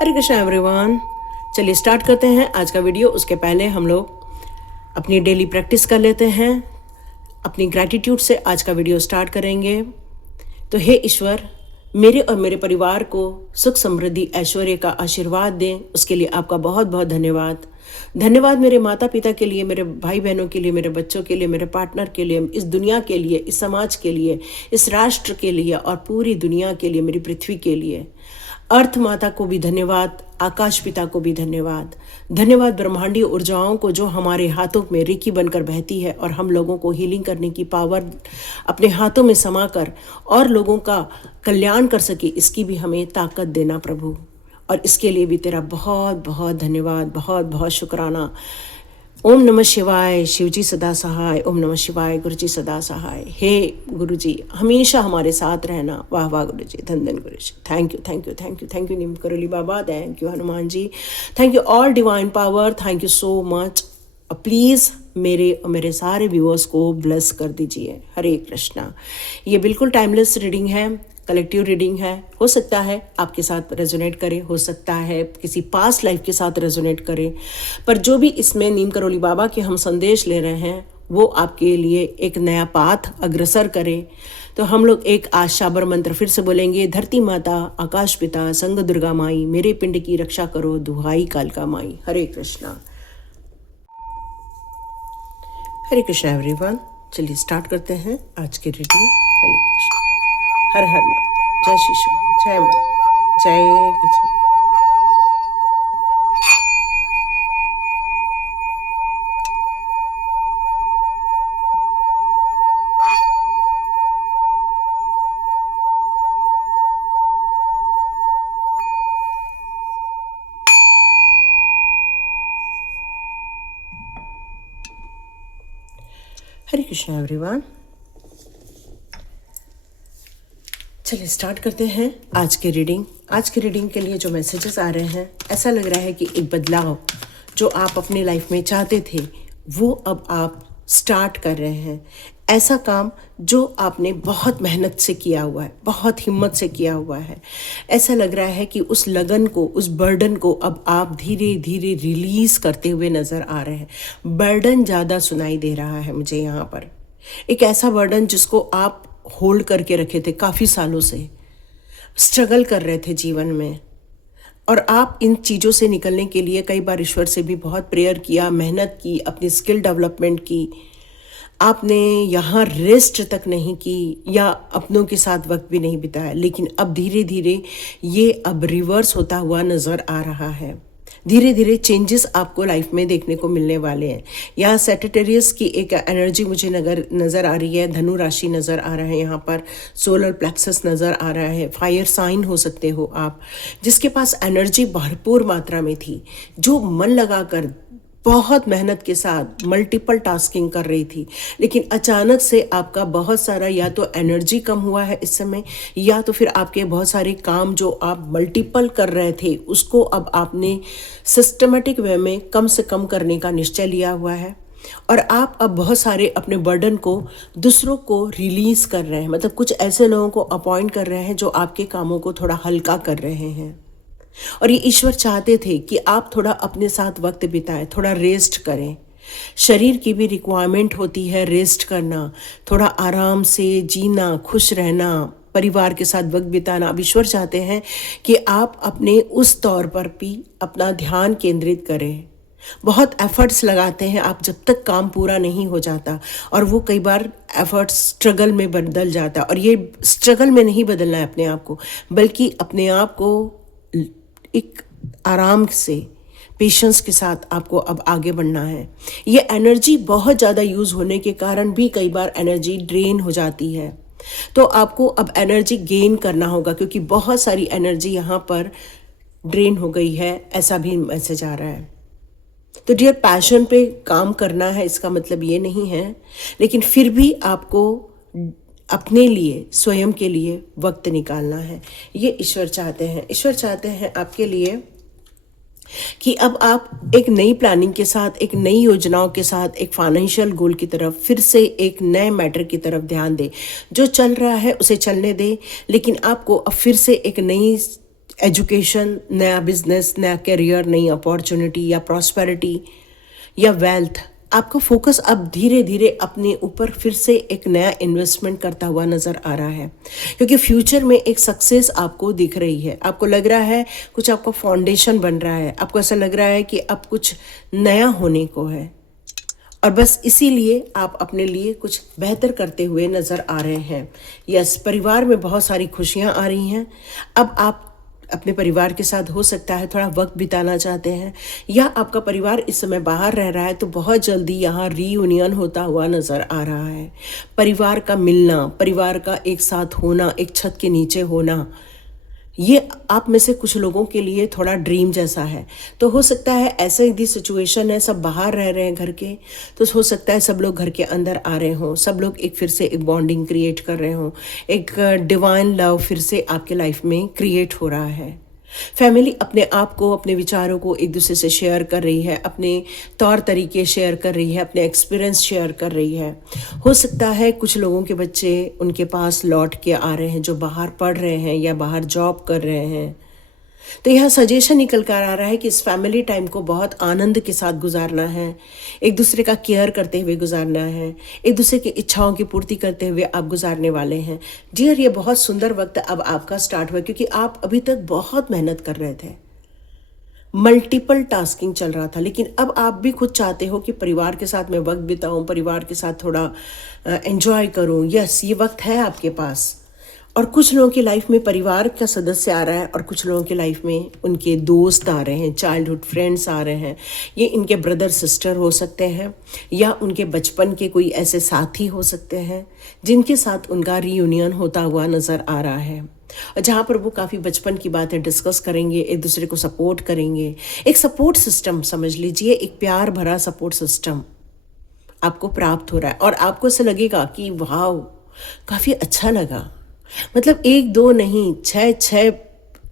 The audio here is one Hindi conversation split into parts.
हरे कृष्णा एवरीवन। चलिए स्टार्ट करते हैं आज का वीडियो। उसके पहले हम लोग अपनी डेली प्रैक्टिस कर लेते हैं। अपनी ग्रैटिट्यूड से आज का वीडियो स्टार्ट करेंगे। तो हे ईश्वर, मेरे और मेरे परिवार को सुख समृद्धि ऐश्वर्य का आशीर्वाद दें, उसके लिए आपका बहुत बहुत धन्यवाद। धन्यवाद मेरे माता पिता के लिए, मेरे भाई बहनों के लिए, मेरे बच्चों के लिए, मेरे पार्टनर के लिए, इस दुनिया के लिए, इस समाज के लिए, इस राष्ट्र के लिए और पूरी दुनिया के लिए, मेरी पृथ्वी के लिए। अर्थ माता को भी धन्यवाद, आकाश पिता को भी धन्यवाद। धन्यवाद ब्रह्मांडीय ऊर्जाओं को जो हमारे हाथों में रेकी बनकर बहती है और हम लोगों को हीलिंग करने की पावर अपने हाथों में समाकर और लोगों का कल्याण कर सके, इसकी भी हमें ताकत देना प्रभु। और इसके लिए भी तेरा बहुत बहुत धन्यवाद, बहुत बहुत शुक्राना। ओम नमः शिवाय, शिवजी सदा सहाय। ओम नमः शिवाय, गुरुजी सदा सहाय। हे गुरुजी, हमेशा हमारे साथ रहना। वाह वाह गुरुजी, धन धन गुरुजी। Thank you thank you thank you thank you Neem Karoli Baba, thank you Hanuman ji, thank you all divine power, thank you so much. Please मेरे और मेरे सारे व्यूअर्स को ब्लेस कर दीजिए। हरे कृष्णा। ये बिल्कुल टाइमलेस रीडिंग है, कलेक्टिव रीडिंग है। हो सकता है आपके साथ रेजोनेट करे, हो सकता है किसी पास्ट लाइफ के साथ रेजोनेट करे, पर जो भी इसमें नीम करोली बाबा के हम संदेश ले रहे हैं वो आपके लिए एक नया पाथ अग्रसर करे। तो हम लोग एक आशाबर मंत्र फिर से बोलेंगे। धरती माता, आकाश पिता, संग दुर्गा माई, मेरे पिंड की रक्षा करो, दुहाई कालका माई। हरे कृष्णा। हरे कृष्णा एवरीवन। चलिए स्टार्ट करते हैं आज की रीडिंग। हरे कृष्ण। हर हर जय श्री कृष्ण, जय मां, जय कृष्ण। हरे कृष्ण एवरीवन। चलिए स्टार्ट करते हैं आज की रीडिंग। आज की रीडिंग के लिए जो मैसेजेस आ रहे हैं, ऐसा लग रहा है कि एक बदलाव जो आप अपनी लाइफ में चाहते थे वो अब आप स्टार्ट कर रहे हैं। ऐसा काम जो आपने बहुत मेहनत से किया हुआ है, बहुत हिम्मत से किया हुआ है। ऐसा लग रहा है कि उस लगन को, उस बर्डन को अब आप धीरे धीरे रिलीज करते हुए नजर आ रहे हैं। बर्डन ज़्यादा सुनाई दे रहा है मुझे यहाँ पर। एक ऐसा बर्डन जिसको आप होल्ड करके रखे थे काफ़ी सालों से, स्ट्रगल कर रहे थे जीवन में, और आप इन चीज़ों से निकलने के लिए कई बार ईश्वर से भी बहुत प्रेयर किया, मेहनत की, अपनी स्किल डेवलपमेंट की। आपने यहाँ रेस्ट तक नहीं की या अपनों के साथ वक्त भी नहीं बिताया, लेकिन अब धीरे धीरे ये अब रिवर्स होता हुआ नज़र आ रहा है। धीरे धीरे चेंजेस आपको लाइफ में देखने को मिलने वाले हैं। यहाँ सेजिटेरियस की एक एनर्जी मुझे नज़र आ रही है। धनु राशि नज़र आ रहा है, यहाँ पर सोलर प्लेक्सस नज़र आ रहा है। फायर साइन हो सकते हो आप, जिसके पास एनर्जी भरपूर मात्रा में थी, जो मन लगाकर बहुत मेहनत के साथ मल्टीपल टास्किंग कर रही थी, लेकिन अचानक से आपका बहुत सारा या तो एनर्जी कम हुआ है इस समय, या तो फिर आपके बहुत सारे काम जो आप मल्टीपल कर रहे थे उसको अब आपने सिस्टमेटिक वे में कम से कम करने का निश्चय लिया हुआ है। और आप अब बहुत सारे अपने बर्डन को दूसरों को रिलीज कर रहे हैं, मतलब कुछ ऐसे लोगों को अपॉइंट कर रहे हैं जो आपके कामों को थोड़ा हल्का कर रहे हैं। और ये ईश्वर चाहते थे कि आप थोड़ा अपने साथ वक्त बिताएं, थोड़ा रेस्ट करें। शरीर की भी रिक्वायरमेंट होती है रेस्ट करना, थोड़ा आराम से जीना, खुश रहना, परिवार के साथ वक्त बिताना। अब ईश्वर चाहते हैं कि आप अपने उस तौर पर भी अपना ध्यान केंद्रित करें। बहुत एफर्ट्स लगाते हैं आप जब तक काम पूरा नहीं हो जाता, और वो कई बार एफर्ट्स स्ट्रगल में बदल जाता। और ये स्ट्रगल में नहीं बदलना है अपने आप को, बल्कि अपने आप को एक आराम से, पेशेंस के साथ आपको अब आगे बढ़ना है। ये एनर्जी बहुत ज़्यादा यूज़ होने के कारण भी कई बार एनर्जी ड्रेन हो जाती है, तो आपको अब एनर्जी गेन करना होगा, क्योंकि बहुत सारी एनर्जी यहाँ पर ड्रेन हो गई है, ऐसा भी मैसेज आ रहा है। तो डियर, पैशन पे काम करना है इसका मतलब ये नहीं है, लेकिन फिर भी आपको अपने लिए, स्वयं के लिए वक्त निकालना है। ये ईश्वर चाहते हैं। ईश्वर चाहते हैं आपके लिए कि अब आप एक नई प्लानिंग के साथ, एक नई योजनाओं के साथ, एक फाइनेंशियल गोल की तरफ, फिर से एक नए मैटर की तरफ ध्यान दें। जो चल रहा है उसे चलने दें, लेकिन आपको अब फिर से एक नई एजुकेशन, नया बिजनेस, नया करियर, नई अपॉर्चुनिटी या प्रॉस्पेरिटी या वेल्थ, आपका फोकस अब धीरे धीरे अपने ऊपर फिर से एक नया इन्वेस्टमेंट करता हुआ नज़र आ रहा है, क्योंकि फ्यूचर में एक सक्सेस आपको दिख रही है। आपको लग रहा है कुछ आपका फाउंडेशन बन रहा है, आपको ऐसा लग रहा है कि अब कुछ नया होने को है, और बस इसीलिए आप अपने लिए कुछ बेहतर करते हुए नज़र आ रहे हैं। यस, परिवार में बहुत सारी खुशियाँ आ रही हैं। अब आप अपने परिवार के साथ हो सकता है थोड़ा वक्त बिताना चाहते हैं, या आपका परिवार इस समय बाहर रह रहा है तो बहुत जल्दी यहाँ रीयूनियन होता हुआ नज़र आ रहा है। परिवार का मिलना, परिवार का एक साथ होना, एक छत के नीचे होना, ये आप में से कुछ लोगों के लिए थोड़ा ड्रीम जैसा है। तो हो सकता है ऐसा यदि सिचुएशन है, सब बाहर रह रहे हैं घर के, तो हो सकता है सब लोग घर के अंदर आ रहे हों, सब लोग एक फिर से एक बॉन्डिंग क्रिएट कर रहे हों, एक डिवाइन लव फिर से आपके लाइफ में क्रिएट हो रहा है। फैमिली अपने आप को, अपने विचारों को एक दूसरे से शेयर कर रही है, अपने तौर तरीके शेयर कर रही है, अपने एक्सपीरियंस शेयर कर रही है। हो सकता है कुछ लोगों के बच्चे उनके पास लौट के आ रहे हैं जो बाहर पढ़ रहे हैं या बाहर जॉब कर रहे हैं। तो यह सजेशन निकल कर आ रहा है कि इस फैमिली टाइम को बहुत आनंद के साथ गुजारना है, एक दूसरे का केयर करते हुए गुजारना है, एक दूसरे की इच्छाओं की पूर्ति करते हुए आप गुजारने वाले हैं। डियर, ये बहुत सुंदर वक्त अब आपका स्टार्ट हुआ, क्योंकि आप अभी तक बहुत मेहनत कर रहे थे, मल्टीपल टास्किंग चल रहा था, लेकिन अब आप भी खुद चाहते हो कि परिवार के साथ मैं वक्त बिताऊं, परिवार के साथ थोड़ा एंजॉय करूं। यस, ये वक्त है आपके पास। और कुछ लोगों की लाइफ में परिवार का सदस्य आ रहा है, और कुछ लोगों की लाइफ में उनके दोस्त आ रहे हैं, चाइल्डहुड फ्रेंड्स आ रहे हैं। ये इनके ब्रदर सिस्टर हो सकते हैं, या उनके बचपन के कोई ऐसे साथी हो सकते हैं जिनके साथ उनका रीयूनियन होता हुआ नज़र आ रहा है, और जहाँ पर वो काफ़ी बचपन की बातें डिस्कस करेंगे, एक दूसरे को सपोर्ट करेंगे। एक सपोर्ट सिस्टम समझ लीजिए, एक प्यार भरा सपोर्ट सिस्टम आपको प्राप्त हो रहा है, और आपको ऐसा लगेगा कि वाह, काफ़ी अच्छा लगा। मतलब एक दो नहीं, छः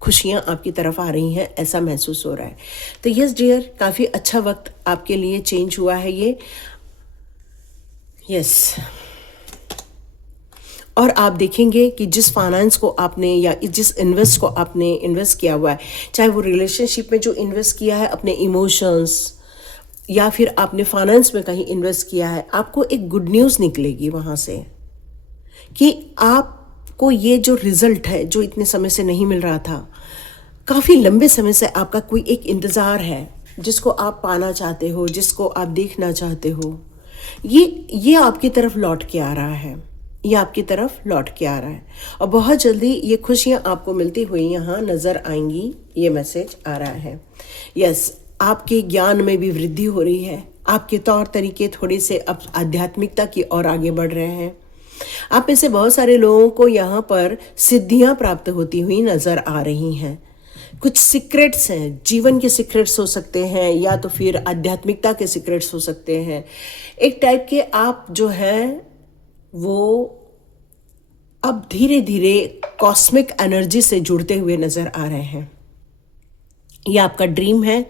खुशियाँ आपकी तरफ आ रही हैं, ऐसा महसूस हो रहा है। तो यस डियर, काफ़ी अच्छा वक्त आपके लिए चेंज हुआ है ये। यस, और आप देखेंगे कि जिस फाइनेंस को आपने या जिस इन्वेस्ट को आपने इन्वेस्ट किया हुआ है, चाहे वो रिलेशनशिप में जो इन्वेस्ट किया है, अपने इमोशंस, या फिर आपने फाइनेंस में कहीं इन्वेस्ट किया है, आपको एक गुड न्यूज़ निकलेगी वहाँ से कि आपको ये जो रिज़ल्ट है जो इतने समय से नहीं मिल रहा था, काफ़ी लंबे समय से आपका कोई एक इंतज़ार है जिसको आप पाना चाहते हो, जिसको आप देखना चाहते हो, ये आपकी तरफ लौट के आ रहा है, ये आपकी तरफ लौट के आ रहा है, और बहुत जल्दी ये खुशियाँ आपको मिलती हुई यहाँ नज़र आएंगी, ये मैसेज आ रहा है। यस, आपके ज्ञान में भी वृद्धि हो रही है, आपके तौर तरीके थोड़े से अब आध्यात्मिकता की ओर आगे बढ़ रहे हैं। आप में से बहुत सारे लोगों को यहाँ पर सिद्धियाँ प्राप्त होती हुई नज़र आ रही हैं। कुछ सीक्रेट्स हैं, जीवन के सीक्रेट्स हो सकते हैं, या तो फिर आध्यात्मिकता के सीक्रेट्स हो सकते हैं। एक टाइप के आप जो हैं वो अब धीरे धीरे कॉस्मिक एनर्जी से जुड़ते हुए नज़र आ रहे हैं। ये आपका ड्रीम है,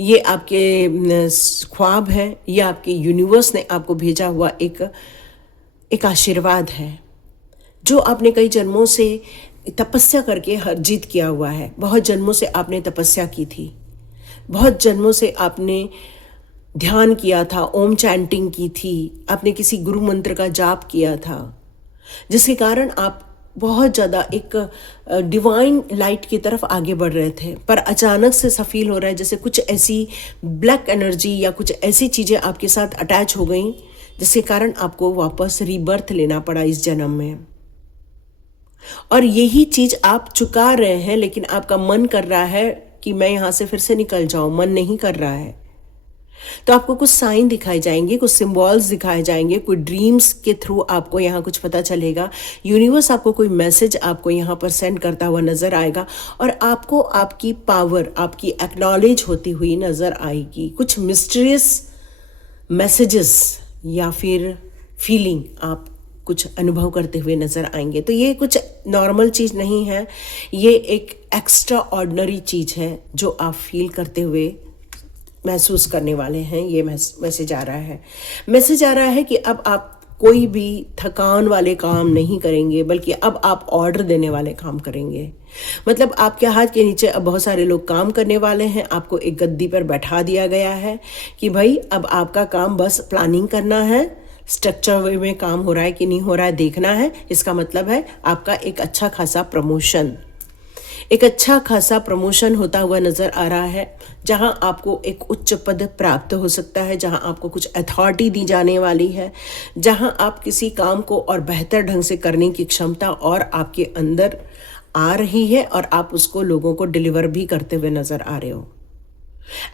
ये आपके ख्वाब है, ये आपके यूनिवर्स ने आपको भेजा हुआ एक आशीर्वाद है, जो आपने कई जन्मों से तपस्या करके हर जीत किया हुआ है। बहुत जन्मों से आपने तपस्या की थी, बहुत जन्मों से आपने ध्यान किया था, ओम चैंटिंग की थी, आपने किसी गुरु मंत्र का जाप किया था, जिसके कारण आप बहुत ज़्यादा एक डिवाइन लाइट की तरफ आगे बढ़ रहे थे। पर अचानक से ऐसा फील हो रहा है जैसे कुछ ऐसी ब्लैक एनर्जी या कुछ ऐसी चीज़ें आपके साथ अटैच हो गई, जिसके कारण आपको वापस रीबर्थ लेना पड़ा इस जन्म में। और यही चीज़ आप चुका रहे हैं, लेकिन आपका मन कर रहा है कि मैं यहाँ से फिर से निकल जाऊँ, मन नहीं कर रहा है। तो आपको कुछ साइन दिखाए जाएंगे, कुछ सिंबल्स दिखाए जाएंगे, कोई ड्रीम्स के थ्रू आपको यहाँ कुछ पता चलेगा। यूनिवर्स आपको कोई मैसेज आपको यहाँ पर सेंड करता हुआ नज़र आएगा, और आपको आपकी पावर, आपकी एक्नॉलेज होती हुई नज़र आएगी। कुछ मिस्टीरियस मैसेजेस या फिर फीलिंग आप कुछ अनुभव करते हुए नज़र आएंगे। तो ये कुछ नॉर्मल चीज़ नहीं है, ये एक एक्स्ट्रा ऑर्डिनरी चीज़ है जो आप फील करते हुए महसूस करने वाले हैं। ये मैसेज आ रहा है, मैसेज आ रहा है कि अब आप कोई भी थकान वाले काम नहीं करेंगे, बल्कि अब आप ऑर्डर देने वाले काम करेंगे। मतलब आपके हाथ के नीचे अब बहुत सारे लोग काम करने वाले हैं, आपको एक गद्दी पर बैठा दिया गया है कि भाई अब आपका काम बस प्लानिंग करना है, स्ट्रक्चर वे में काम हो रहा है कि नहीं हो रहा है देखना है। इसका मतलब है आपका एक अच्छा खासा प्रमोशन होता हुआ नज़र आ रहा है, जहां आपको एक उच्च पद प्राप्त हो सकता है, जहां आपको कुछ अथॉरिटी दी जाने वाली है, जहां आप किसी काम को और बेहतर ढंग से करने की क्षमता और आपके अंदर आ रही है और आप उसको लोगों को डिलीवर भी करते हुए नज़र आ रहे हो।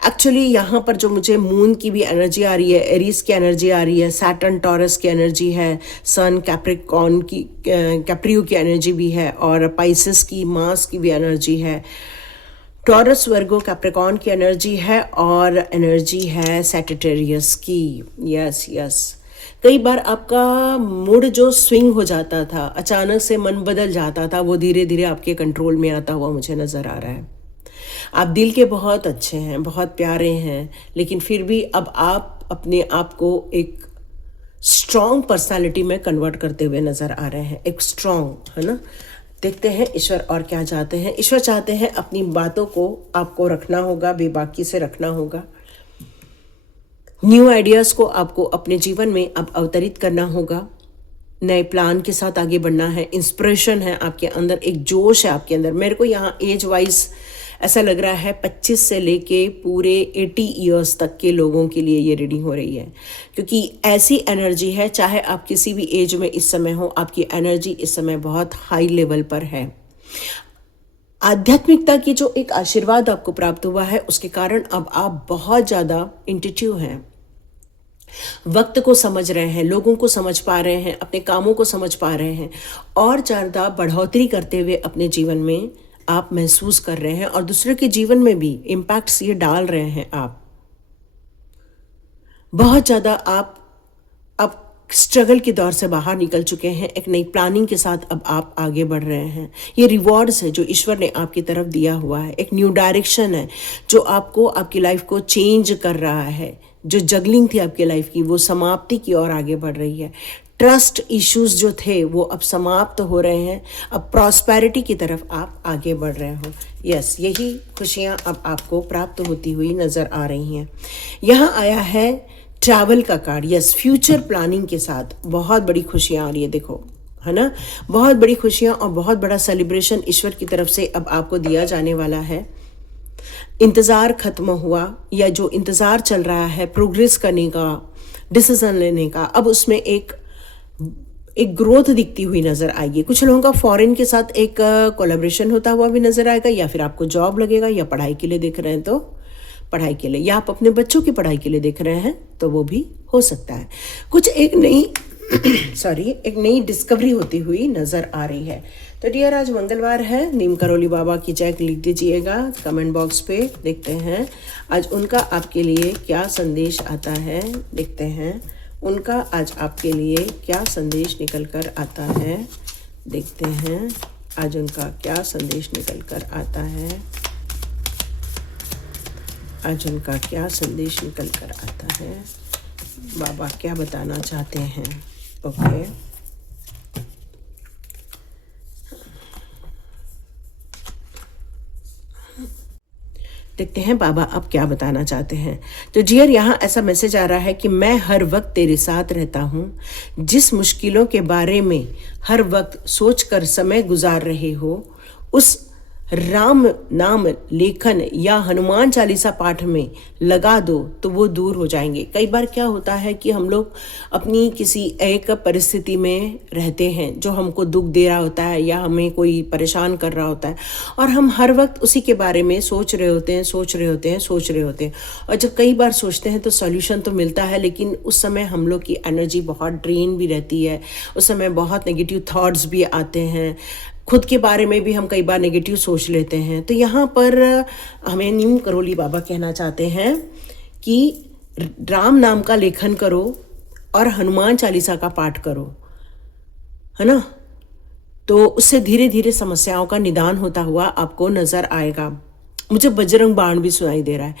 एक्चुअली यहाँ पर जो मुझे मून की भी एनर्जी आ रही है, एरीज की एनर्जी आ रही है, सैटर्न टॉरस की एनर्जी है, सन कैप्रिकॉर्न की कैप्रियो की एनर्जी भी है, और पाइसेस की मास की भी एनर्जी है, टॉरस वर्गो कैप्रिकॉर्न की एनर्जी है, और एनर्जी है सैजिटेरियस की। यस यस, कई बार आपका मूड जो स्विंग हो जाता था, अचानक से मन बदल जाता था, वो धीरे धीरे आपके कंट्रोल में आता हुआ मुझे नज़र आ रहा है। आप दिल के बहुत अच्छे हैं, बहुत प्यारे हैं, लेकिन फिर भी अब आप अपने आप को एक स्ट्रॉन्ग पर्सनालिटी में कन्वर्ट करते हुए नज़र आ रहे हैं, एक स्ट्रॉन्ग, है ना। देखते हैं ईश्वर और क्या चाहते हैं। ईश्वर चाहते हैं अपनी बातों को आपको रखना होगा, बेबाकी से रखना होगा। न्यू आइडियाज़ को आपको अपने जीवन में अब अवतरित करना होगा, नए प्लान के साथ आगे बढ़ना है। इंस्पिरेशन है आपके अंदर, एक जोश है आपके अंदर। मेरे को यहाँ एज वाइज ऐसा लग रहा है 25 से लेके पूरे 80 ईयर्स तक के लोगों के लिए ये रीडिंग हो रही है, क्योंकि ऐसी एनर्जी है, चाहे आप किसी भी एज में इस समय हो, आपकी एनर्जी इस समय बहुत हाई लेवल पर है। आध्यात्मिकता की जो एक आशीर्वाद आपको प्राप्त हुआ है, उसके कारण अब आप बहुत ज़्यादा इंट्यूटिव हैं, वक्त को समझ रहे हैं, लोगों को समझ पा रहे हैं, अपने कामों को समझ पा रहे हैं, और ज़्यादा बढ़ोतरी करते हुए अपने जीवन में आप महसूस कर रहे हैं, और दूसरे के जीवन में भी इम्पैक्ट्स ये डाल रहे हैं। आप बहुत ज़्यादा आप स्ट्रगल के दौर से बाहर निकल चुके हैं, एक नई प्लानिंग के साथ अब आप आगे बढ़ रहे हैं। ये रिवॉर्ड्स है जो ईश्वर ने आपकी तरफ दिया हुआ है, एक न्यू डायरेक्शन है जो आपको आपकी लाइफ को चेंज कर रहा है। जो जगलिंग थी आपकी लाइफ की, वो समाप्ति की ओर आगे बढ़ रही है। ट्रस्ट इश्यूज जो थे वो अब समाप्त हो रहे हैं, अब प्रॉस्पेरिटी की तरफ आप आगे बढ़ रहे हो। यस, यही खुशियाँ अब आपको प्राप्त होती हुई नज़र आ रही हैं। यहाँ आया है ट्रैवल का कार्ड। यस, फ्यूचर प्लानिंग के साथ बहुत बड़ी खुशियाँ आ रही है, देखो, है ना। बहुत बड़ी खुशियाँ और बहुत बड़ा सेलिब्रेशन ईश्वर की तरफ से अब आपको दिया जाने वाला है। इंतज़ार खत्म हुआ, या जो इंतज़ार चल रहा है प्रोग्रेस करने का, डिसीजन लेने का, अब उसमें एक ग्रोथ दिखती हुई नज़र आएगी। कुछ लोगों का फॉरेन के साथ एक कोलैबोरेशन होता हुआ भी नज़र आएगा, या फिर आपको जॉब लगेगा, या पढ़ाई के लिए देख रहे हैं तो पढ़ाई के लिए, या आप अपने बच्चों की पढ़ाई के लिए देख रहे हैं तो वो भी हो सकता है। कुछ एक नई एक नई डिस्कवरी होती हुई नज़र आ रही है। तो डियर, आज मंगलवार है, नीम करोली बाबा की जय लिख दीजिएगा कमेंट बॉक्स पे। देखते हैं आज उनका आपके लिए क्या संदेश आता है, देखते हैं उनका आज आपके लिए क्या संदेश निकल कर आता है, देखते हैं आज उनका क्या संदेश निकल कर आता है, आज उनका क्या संदेश निकल कर आता है, बाबा क्या बताना चाहते हैं। ओके, देखते हैं बाबा अब क्या बताना चाहते हैं। तो जियर, यहाँ ऐसा मैसेज आ रहा है कि मैं हर वक्त तेरे साथ रहता हूँ। जिस मुश्किलों के बारे में हर वक्त सोचकर समय गुजार रहे हो, उस राम नाम लेखन या हनुमान चालीसा पाठ में लगा दो तो वो दूर हो जाएंगे। कई बार क्या होता है कि हम लोग अपनी किसी एक परिस्थिति में रहते हैं जो हमको दुख दे रहा होता है, या हमें कोई परेशान कर रहा होता है, और हम हर वक्त उसी के बारे में सोच रहे होते हैं। और जब कई बार सोचते हैं तो सॉल्यूशन तो मिलता है, लेकिन उस समय हम लोग की एनर्जी बहुत ड्रेन भी रहती है, उस समय बहुत नेगेटिव थॉट्स भी आते हैं, खुद के बारे में भी हम कई बार नेगेटिव सोच लेते हैं। तो यहाँ पर हमें नीम करोली बाबा कहना चाहते हैं कि राम नाम का लेखन करो और हनुमान चालीसा का पाठ करो, है ना। तो उससे धीरे धीरे समस्याओं का निदान होता हुआ आपको नज़र आएगा। मुझे बजरंग बाण भी सुनाई दे रहा है।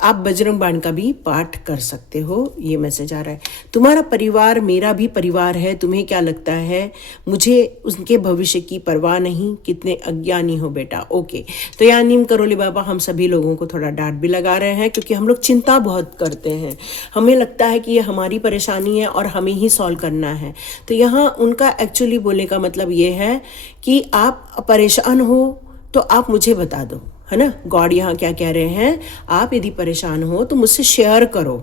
आप बजरंग बाण का भी पाठ कर सकते हो, ये मैसेज आ रहा है। तुम्हारा परिवार मेरा भी परिवार है, तुम्हें क्या लगता है मुझे उनके भविष्य की परवाह नहीं, कितने अज्ञानी हो बेटा। ओके, तो यहाँ नीम करोली बाबा हम सभी लोगों को थोड़ा डांट भी लगा रहे हैं, क्योंकि हम लोग चिंता बहुत करते हैं, हमें लगता है कि ये हमारी परेशानी है और हमें ही सॉल्व करना है। तो यहाँ उनका एक्चुअली बोलने का मतलब ये है कि आप परेशान हो तो आप मुझे बता दो, है ना। गॉड यहाँ क्या कह रहे हैं, आप यदि परेशान हो तो मुझसे शेयर करो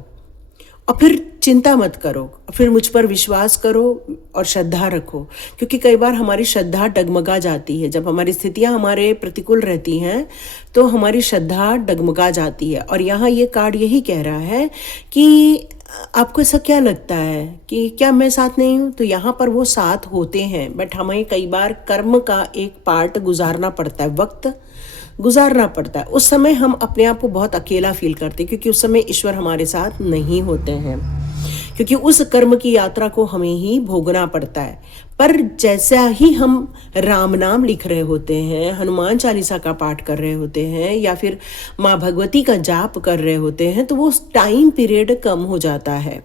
और फिर चिंता मत करो, फिर मुझ पर विश्वास करो और श्रद्धा रखो, क्योंकि कई बार हमारी श्रद्धा डगमगा जाती है। जब हमारी स्थितियां हमारे प्रतिकूल रहती हैं तो हमारी श्रद्धा डगमगा जाती है। और यहाँ ये कार्ड यही कह रहा है कि आपको ऐसा क्या लगता है कि क्या मैं साथ नहीं हूँ, तो यहाँ पर वो साथ होते हैं, बट हमें कई बार कर्म का एक पार्ट गुजारना पड़ता है, वक्त गुजारना पड़ता है। उस समय हम अपने आप को बहुत अकेला फील करते हैं, क्योंकि उस समय ईश्वर हमारे साथ नहीं होते हैं, क्योंकि उस कर्म की यात्रा को हमें ही भोगना पड़ता है। पर जैसा ही हम राम नाम लिख रहे होते हैं, हनुमान चालीसा का पाठ कर रहे होते हैं, या फिर माँ भगवती का जाप कर रहे होते हैं, तो वो टाइम पीरियड कम हो जाता है।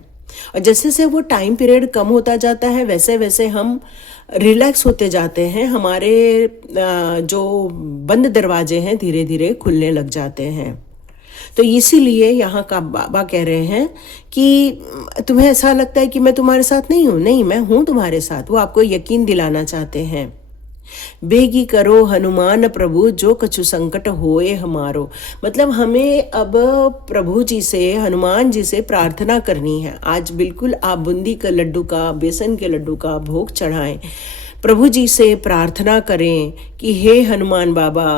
और जैसे से वो टाइम पीरियड कम होता जाता है, वैसे वैसे हम रिलैक्स होते जाते हैं, हमारे जो बंद दरवाजे हैं धीरे धीरे खुलने लग जाते हैं। तो इसीलिए यहाँ का बाबा कह रहे हैं कि तुम्हें ऐसा लगता है कि मैं तुम्हारे साथ नहीं हूँ, नहीं, मैं हूँ तुम्हारे साथ। वो आपको यकीन दिलाना चाहते हैं। बेगी करो हनुमान प्रभु, जो कछु संकट होए हमारो। मतलब हमें अब प्रभु जी से, हनुमान जी से प्रार्थना करनी है। आज बिल्कुल आप बूंदी के लड्डू का, बेसन के लड्डू का भोग चढ़ाएं, प्रभु जी से प्रार्थना करें कि हे हनुमान बाबा,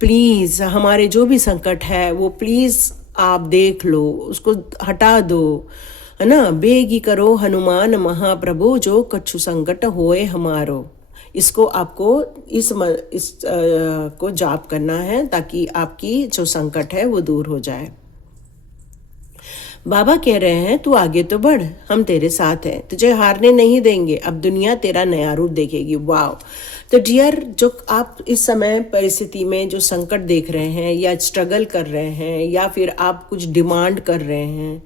प्लीज़ हमारे जो भी संकट है वो प्लीज़ आप देख लो, उसको हटा दो, है ना। बेगी करो हनुमान महाप्रभु, जो कछु संकट होए हमारो। इसको आपको इस को जाप करना है, ताकि आपकी जो संकट है वो दूर हो जाए। बाबा कह रहे हैं तू आगे तो बढ़, हम तेरे साथ हैं, तुझे हारने नहीं देंगे, अब दुनिया तेरा नया रूप देखेगी। वाह। तो डियर, जो आप इस समय परिस्थिति में जो संकट देख रहे हैं, या स्ट्रगल कर रहे हैं, या फिर आप कुछ डिमांड कर रहे हैं,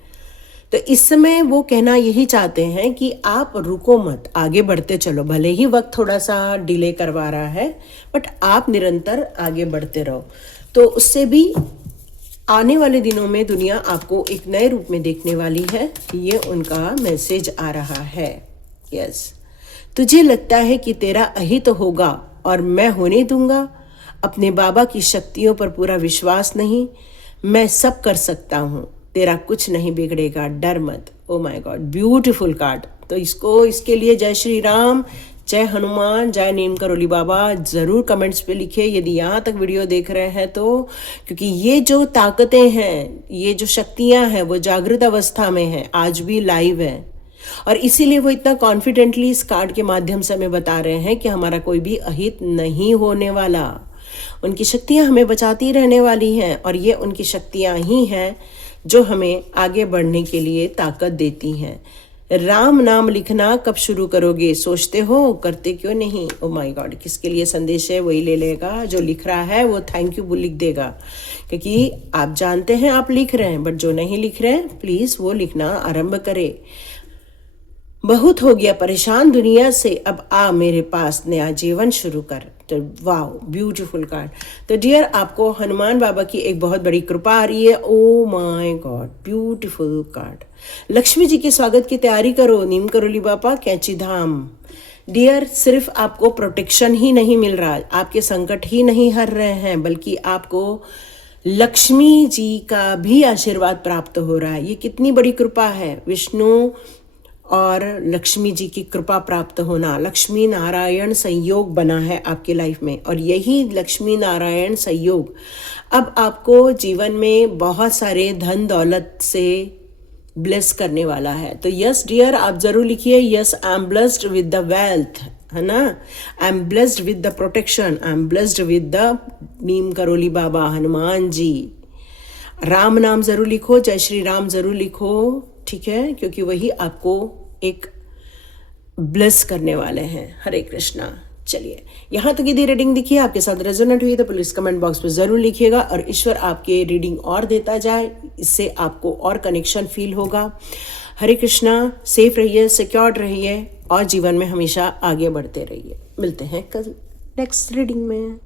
तो इस समय वो कहना यही चाहते हैं कि आप रुको मत, आगे बढ़ते चलो। भले ही वक्त थोड़ा सा डिले करवा रहा है, बट आप निरंतर आगे बढ़ते रहो, तो उससे भी आने वाले दिनों में दुनिया आपको एक नए रूप में देखने वाली है। ये उनका मैसेज आ रहा है। यस, तुझे लगता है कि तेरा अहित होगा और मैं होने दूंगा, अपने बाबा की शक्तियों पर पूरा विश्वास नहीं, मैं सब कर सकता हूँ, तेरा कुछ नहीं बिगड़ेगा, डर मत। ओ माय गॉड, ब्यूटीफुल कार्ड। तो इसके लिए जय श्री राम, जय हनुमान, जय नीम करोली बाबा ज़रूर कमेंट्स पे लिखिए यदि यहाँ तक वीडियो देख रहे हैं तो, क्योंकि ये जो ताकतें हैं, ये जो शक्तियाँ हैं, वो जागृत अवस्था में हैं, आज भी लाइव है। और इसीलिए वो इतना कॉन्फिडेंटली इस कार्ड के माध्यम से हमें बता रहे हैं कि हमारा कोई भी अहित नहीं होने वाला, उनकी शक्तियाँ हमें बचाती रहने वाली हैं, और ये उनकी शक्तियाँ ही हैं जो हमें आगे बढ़ने के लिए ताकत देती हैं। राम नाम लिखना कब शुरू करोगे, सोचते हो, करते क्यों नहीं। ओ माय गॉड, किसके लिए संदेश है वही ले लेगा, जो लिख रहा है वो थैंक यू लिख देगा, क्योंकि आप जानते हैं आप लिख रहे हैं, बट जो नहीं लिख रहे हैं प्लीज़ वो लिखना आरंभ करें। बहुत हो गया परेशान दुनिया से, अब आ मेरे पास नया जीवन शुरू कर। तो वाह, ब्यूटीफुल कार्ड। तो डियर, आपको हनुमान बाबा की एक बहुत बड़ी कृपा आ रही है। Oh my god, beautiful card. Lakshmi ji के स्वागत की तैयारी करो, नीम करोली बाबा कैंची धाम। डियर, सिर्फ आपको प्रोटेक्शन ही नहीं मिल रहा, आपके संकट ही नहीं हर रहे हैं, बल्कि आपको लक्ष्मी जी का भी आशीर्वाद प्राप्त हो रहा है। ये कितनी बड़ी कृपा है, विष्णु और लक्ष्मी जी की कृपा प्राप्त होना। लक्ष्मी नारायण संयोग बना है आपकी लाइफ में, और यही लक्ष्मी नारायण संयोग अब आपको जीवन में बहुत सारे धन दौलत से ब्लेस करने वाला है। तो यस डियर, आप जरूर लिखिए, yes I am blessed with the wealth, है ना, I am blessed with the protection, I am blessed with the Neem Karoli Baba, Hanuman ji. Ram नाम जरूर लिखो, जय श्री राम जरूर लिखो, ठीक है, क्योंकि वही आपको एक ब्लेस करने वाले हैं। हरे कृष्णा। चलिए, यहाँ तक यदि रीडिंग दिखी आपके साथ रेजोनेट हुई तो प्लीज़ कमेंट बॉक्स में ज़रूर लिखिएगा और ईश्वर आपके रीडिंग और देता जाए, इससे आपको और कनेक्शन फील होगा। हरे कृष्णा, सेफ रहिए, सिक्योर्ड रहिए और जीवन में हमेशा आगे बढ़ते रहिए। मिलते हैं कल नेक्स्ट रीडिंग में।